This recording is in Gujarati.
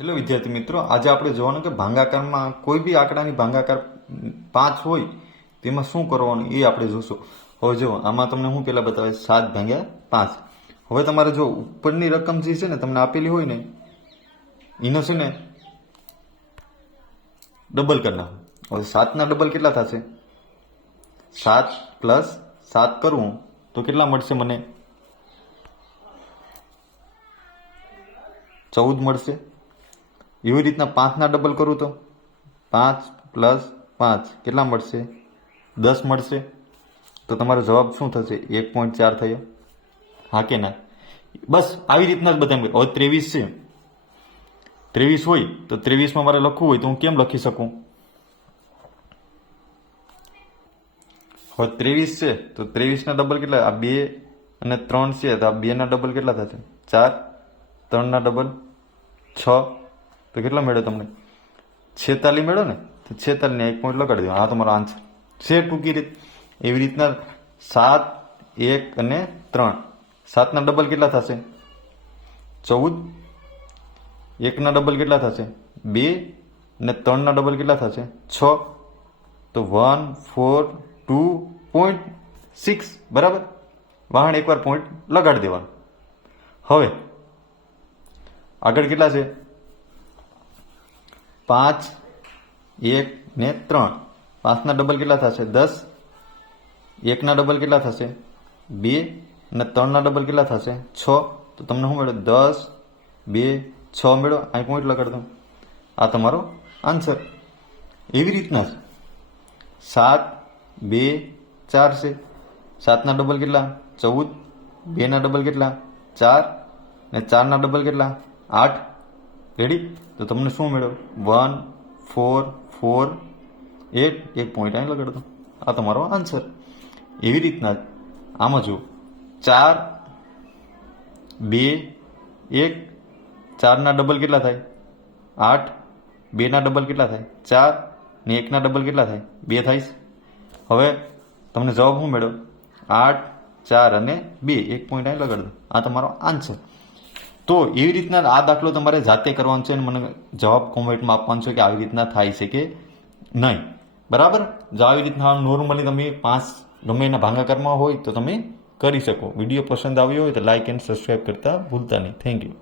હેલો વિદ્યાર્થી મિત્રો, આજે આપણે જોવાનું કે ભાંગાકારમાં કોઈ બી આંકડાની ભાંગાકાર પાંચ હોય, તેમાં શું કરવાનું એ આપણે જોશું. હવે જો આમાં તમને હું પેલા બતાવીશ, સાત ભાંગ્યા પાંચ. હવે તમારે જો ઉપરની રકમ જે છે ને તમને આપેલી હોય ને, એનો છે ને ડબલ કરી હવે સાતના ડબલ કેટલા થશે? સાત પ્લસ સાત કરવું તો કેટલા મળશે મને? ચૌદ મળશે. એવી રીતના પાંચના ડબલ કરું તો? પાંચ પ્લસ પાંચ કેટલા મળશે? દસ મળશે? તો તમારો જવાબ શું થશે? એક પોઈન્ટ ચાર થયો. હા કે ના? બસ, આવી રીતના જ બધા હવે ત્રેવીસ છે. ત્રેવીસ હોય તો ત્રેવીસમાં મારે લખવું હોય તો હું કેમ લખી શકું? હવે ત્રેવીસ છે તો ત્રેવીસના ડબલ કેટલા? આ બે અને ત્રણ છે, તો આ બેના ડબલ કેટલા થશે? ચાર. ત્રણના ડબલ છ. તો કેટલા મેળ્યો તમને? છેતાલી મેળો ને? તો છેતાલીને એક પોઈન્ટ લગાડી દો. આ તમારો આન્સર છે ટૂંકી રીત. એવી રીતના સાત, એક અને ત્રણ. સાતના ડબલ કેટલા થશે? ચૌદ. એકના ડબલ કેટલા થશે? બે અને ત્રણના ડબલ કેટલા થશે? છ. તો one four two point six બરાબર? વાહણ એકવાર પોઈન્ટ લગાડી દેવાનું. હવે આગળ કેટલા છે? પાંચ, એક ને ત્રણ. પાંચના ડબલ કેટલા થશે? દસ. એકના ડબલ કેટલા થશે? બે. અને ત્રણના ડબલ કેટલા થશે? છ. તો તમને શું મળ્યો દસ, બે, છ મેળો અહીં પોઈન્ટ લગાડ દો આ તમારો આન્સર. એવી રીતના સાત, બે, ચાર છે. સાતના ડબલ કેટલા? ચૌદ. બેના ડબલ કેટલા? ચાર. ને ચારના ડબલ કેટલા? આઠ. રેડી તો તમને શું મેળવ્યો વન ફોર ફોર એટ એક પોઈન્ટ અહીં લગાડતો આ તમારો આન્સર એવી રીતના આમાં જુઓ. ચાર, બે, એક, ચારના ડબલ કેટલા થાય? આઠ, બેના ડબલ કેટલા થાય? ચાર ને એકના ડબલ કેટલા થાય? બે થાય. હવે તમને જવાબ શું મેળવ્યો આઠ, ચાર અને બે. એક પોઈન્ટ અહીં લગાડો આ તમારો આન્સર તો એવી રીતના આ દાખલો તમારે જાતે કરવાનો છે અને મને જવાબ કોમેન્ટમાં આપવાનો છે કે આવી રીતના થાય છે કે નહીં. બરાબર? જો આવી રીતના નોર્મલી તમે પાંચ ગમે એના ભાંગાકારમાં હોય તો તમે કરી શકો. વીડિયો પસંદ આવ્યો હોય તો લાઇક એન્ડ સબસ્ક્રાઈબ કરતા ભૂલતા નહીં. Thank you